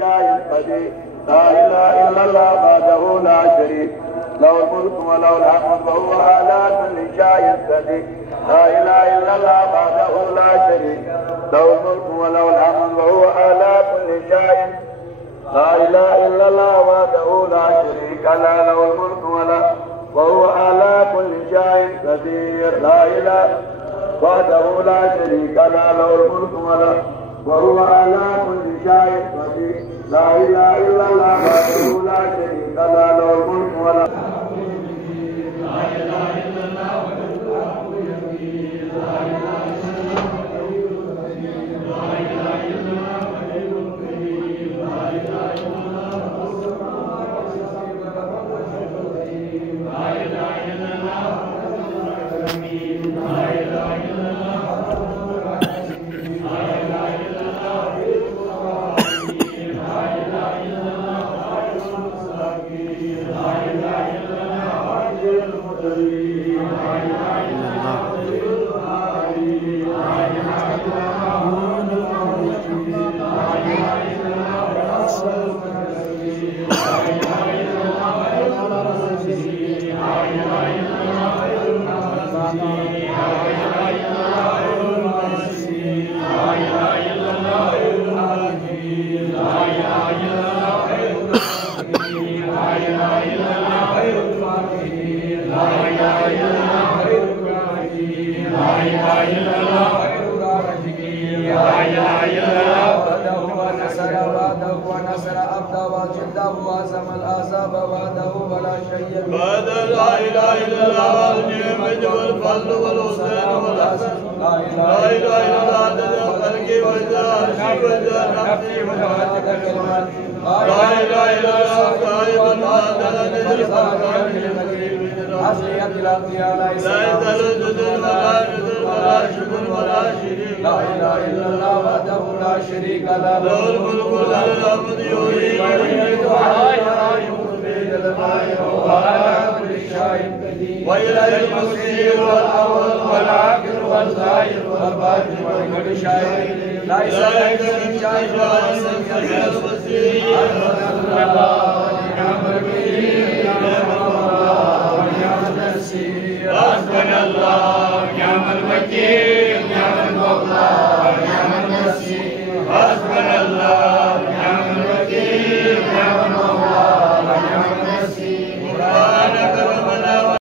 شيء قدير لا إله إلا الله وحده لا شريك له الملك وله الحمد وهو على كل شيء قدير لا إله إلا الله وحده لا شريك له الملك وله الحمد وهو على كل شيء لا إله إلا الله وحده لا شريك له الملك وهو على كل شيء قدير لا إله وحده لا شريك له الملك وهو على كل شيء قدير لا إله إلا الله وحده لا شريك له الملك لا إله إلا الله ونصر عبده وجده وهزم الأحزاب وحده ولا شيء بعد لا إله إلا الله والنعمة والفضل والحسن والحسن لا إله إلا الله عدد الخلق والعرش والنفس وحدك الكلمات لا إله إلا الله صاحب المعدل حسبي الأنبياء لا يزال ولا شكر ولا شريك لا إله إلا الله وحده لا شريك له له الملك وله الحمد يحيي ويميت ولا يموت بيد الخير وعلى كل شيء قدير وإليه المصير والأول والآخر والظاهر والباطن وكل شيء ليس لك من شيء وليس لك المصير حسبنا الله ونعم الوكيل نعم الله ونعم النصير حسبنا الله